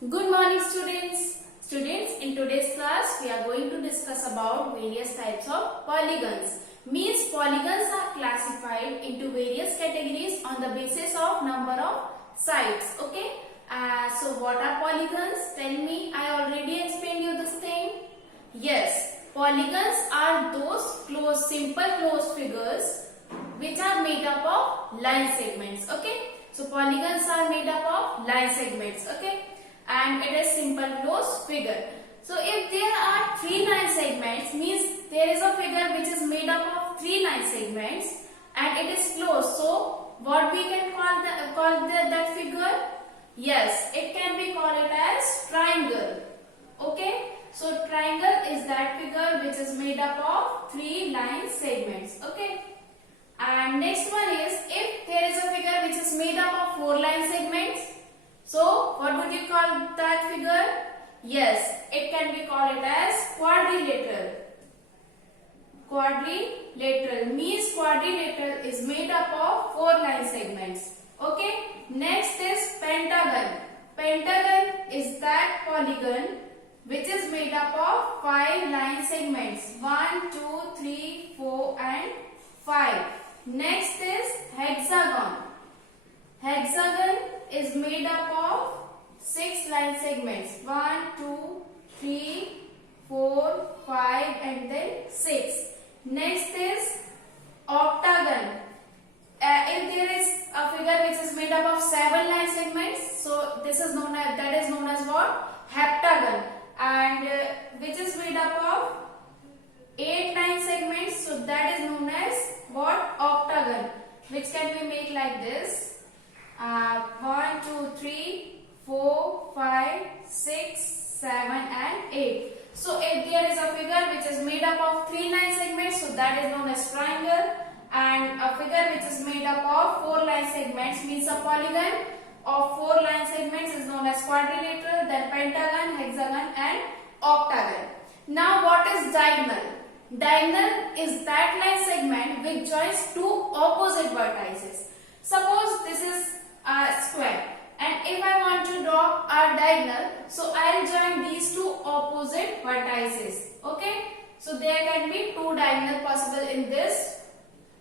Good morning students. Students, in today's class we are going to discuss about various types of polygons. Means polygons are classified into various categories on the basis of number of sides. Okay. So what are polygons? Tell me. I already explained you this thing. Yes. Polygons are those simple closed figures which are made up of line segments. Okay. So polygons are made up of line segments. Okay. And it is simple closed figure. So if there are 3 line segments, means there is a figure which is made up of 3 line segments and it is closed. So what we can call that figure? Yes, it can be called as triangle. Okay. So triangle is that figure which is made up of 3 line segments. Okay. And next one is, if there is a figure which is made up of 4 line segments, so what would you call that figure? Yes, it can be called as quadrilateral. Quadrilateral means quadrilateral is made up of 4 line segments. Okay. Next is pentagon. Pentagon is that polygon which is made up of 5 line segments. 1, 2, 3, 4 and 5. Next is hexagon. Hexagon is made up of 6 line segments. 1, 2, 3, 4, 5 and then 6. Next is octagon. If there is a figure which is made up of 7 line segments, so that is known as what? Heptagon. And which is made up of 8 line segments, so that is known as what? Octagon. Which can be made like this. 1, 2, 3, 4, 5, 6, 7 and 8. So if there is a figure which is made up of 3 line segments, so that is known as triangle. And a figure which is made up of 4 line segments means a polygon of 4 line segments is known as quadrilateral, then pentagon, hexagon and octagon. Now what is diagonal? Diagonal is that line segment which joins 2 opposite vertices. Suppose this is a square and if I want to draw a diagonal, so I will join these 2 opposite vertices. Okay. So there can be 2 diagonal possible in this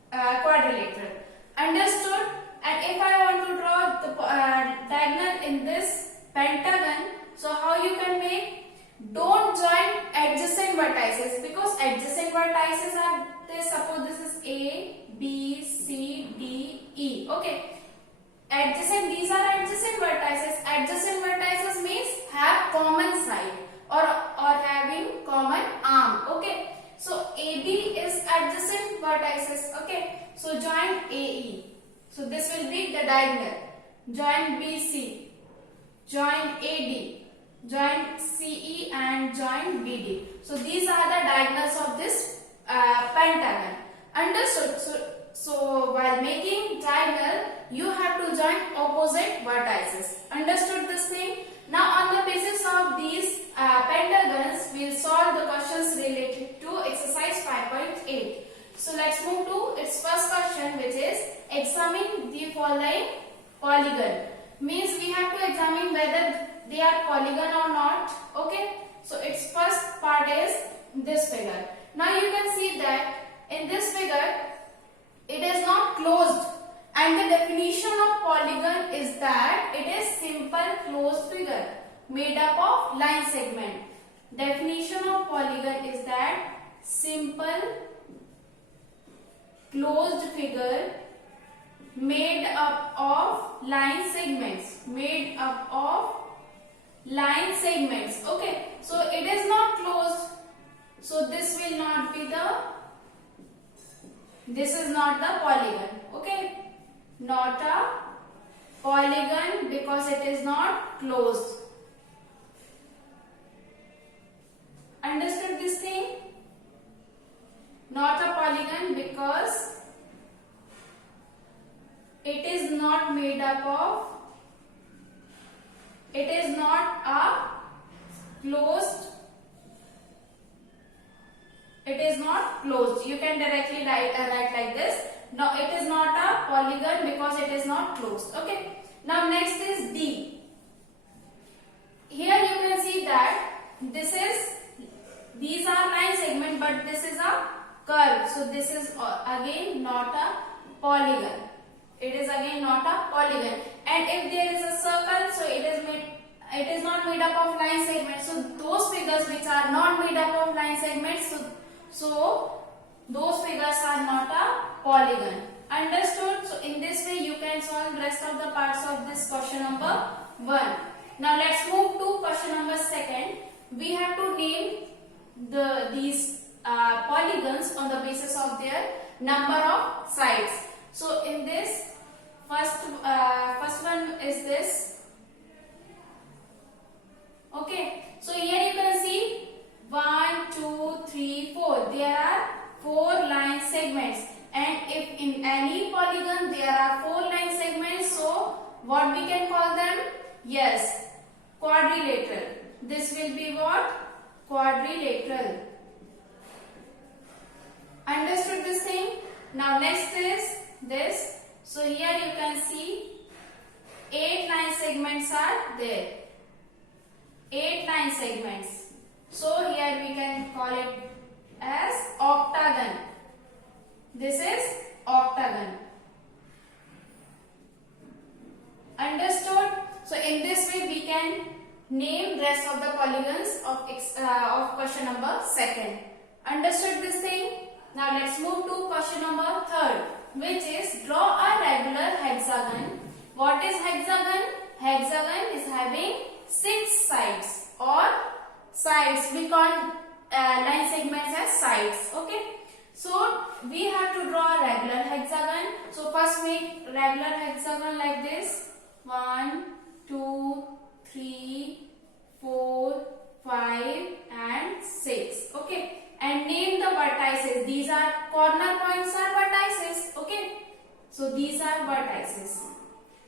quadrilateral. Understood? And if I want to draw the diagonal in this pentagon, so how you can make? Don't join adjacent vertices, because adjacent vertices are this. Suppose this is A, B, C, D, E. Okay. Adjacent, these are adjacent vertices. Adjacent vertices means have common side or having common arm. Okay. So AB is adjacent vertices. Okay. So join AE. So this will be the diagonal. Join BC. Join AD. Join CE and join BD. So these are the diagonals of this pentagon. Understood? So while making diagonal, you have to join opposite vertices. Understood this thing? Now on the basis of these pentagons, we will solve the questions related to exercise 5.8. So let's move to its first question, which is examine the following polygon. Means we have to examine whether they are polygon or not. Okay. So its first part is this figure. Now you can see that in this figure it is not closed, and the definition of polygon is that it is simple closed figure made up of line segment. Definition of polygon is that simple closed figure made up of line segments. Made up of line segments. Okay. So it is not closed. So this will not be this is not the polygon. Okay. Not a polygon because it is not closed. Understood this thing? Not a polygon because it is not made up of, it is not a closed, it is not closed. You can directly write like this. No, it is not a polygon because it is not closed. Okay. Now next is D. this is, these are line segment, but this is a curve. So this is again not a polygon. It is again not a polygon. And if there is a circle, so it is not made up of line segments. So those figures which are not made up of line segments, so those figures are not a polygon. Understood? So in this way you can solve the rest of the parts of this question number 1. Now let's move to question number 2. We have to name these polygons on the basis of their number of sides. So in this first one is this. Okay. So here you can see 1, 2, 3, 4. There are 4 line segments. And if in any polygon there are 4 line segments, so what we can call them? Yes, quadrilateral. This will be what? Quadrilateral. Understood this thing? Now next is this. So here you can see 8 line segments are there. 8 line segments. So here we can call it as octagon. This is octagon. Understood? So in this way we can name rest of the polygons of question number 2. Understood this thing? Now let's move to question number 3, which is draw a regular hexagon. What is hexagon? Hexagon is having 6 sides, or sides. We call line segments as sides. Okay. So we have to draw a regular hexagon. So first make regular hexagon like this. 1, 2, 3, 4, 5 and 6. Okay. And name the vertices. These are corner points are vertices. Okay. So these are vertices.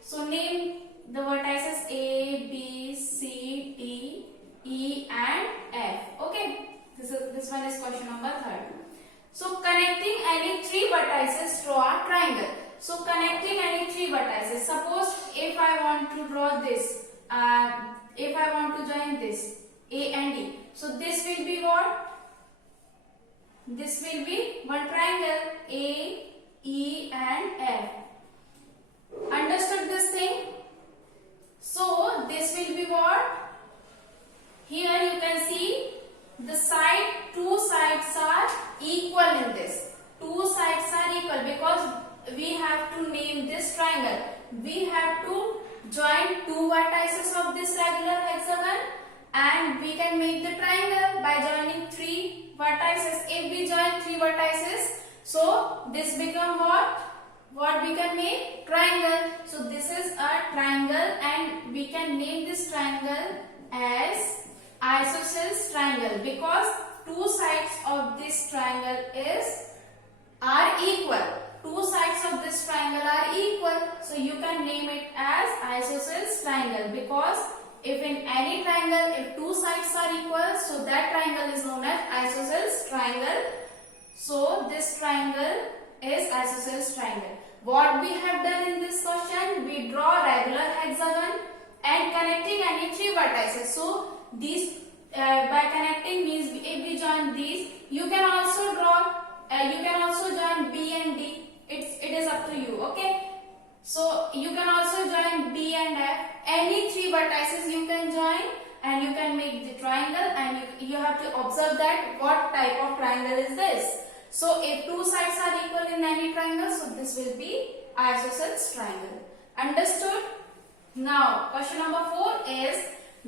So name the vertices A, B, C, D, E and F. Okay. This one is question number 3. So connecting any 3 vertices, draw a triangle. So connecting any 3 vertices. Suppose if I want to draw this, if I want to join this A and E. So this will be what? This will be one triangle A, E and F. Understood this thing? So this will be what? Here you can see the side, 2 sides are equal in this. 2 sides are equal because we have to name this triangle. We have to join 2 vertices of this regular hexagon, and we can make the triangle by joining 3 vertices. If we join 3 vertices, so this become what? What we can make? Triangle. So this is a triangle, and we can name this triangle as isosceles triangle because 2 sides of this triangle are equal. 2 sides of this triangle are equal. So you can name it as isosceles triangle because if in any triangle, if 2 sides are equal, so that triangle is known as isosceles triangle. So this triangle is isosceles triangle. What we have done in this question, we draw regular hexagon and connecting any 3 vertices. So these by connecting means if we join these, you can also draw. You can also join B and D. It is up to you. Okay. So you can also join B and F. Any 3 vertices you can join, and you can make the triangle. And you have to observe that what type of triangle is this. So if 2 sides are equal in any triangle, so this will be isosceles triangle. Understood? Now question number 4 is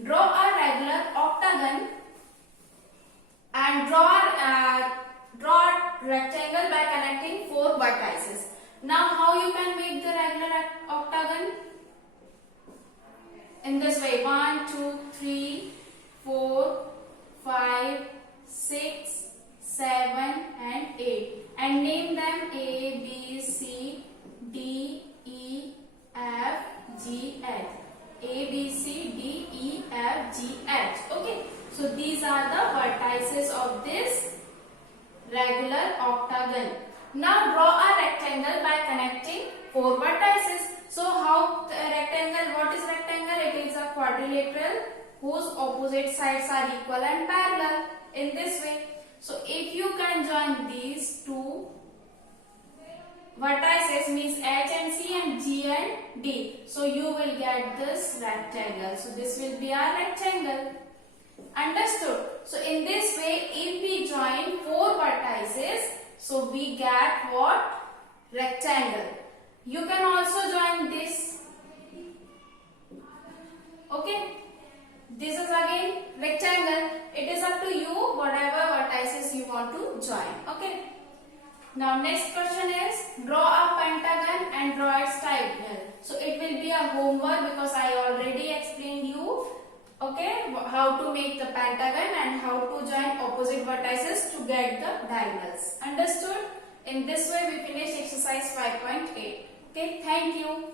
draw a regular octagon and draw a rectangle by connecting 4 vertices. Now how you can make the regular octagon? In this way, 1, 2, 3, 4, 5, 6, 7 and 8, and name them A, B, C, D, E, F, G, H. A, B, C, D, E, F, G, H. Okay. So these are the vertices of this regular octagon. Now draw a rectangle by connecting 4 vertices. So how rectangle? What is rectangle? It is a quadrilateral whose opposite sides are equal and parallel in this way. So if you can join these two vertices, means H and C and G and D, so you will get this rectangle. So this will be our rectangle. Understood? So in this way, if we join four vertices, so we get what? Rectangle. You can also join this. Okay. This is again rectangle. It is up to you whatever vertices you want to join. Okay. Now next question is draw a pentagon and draw its diagonal. So it will be a homework because I already explained you, okay, how to make the pentagon and how to join opposite vertices to get the diagonals. Understood? In this way we finish exercise 5.8. Okay, thank you.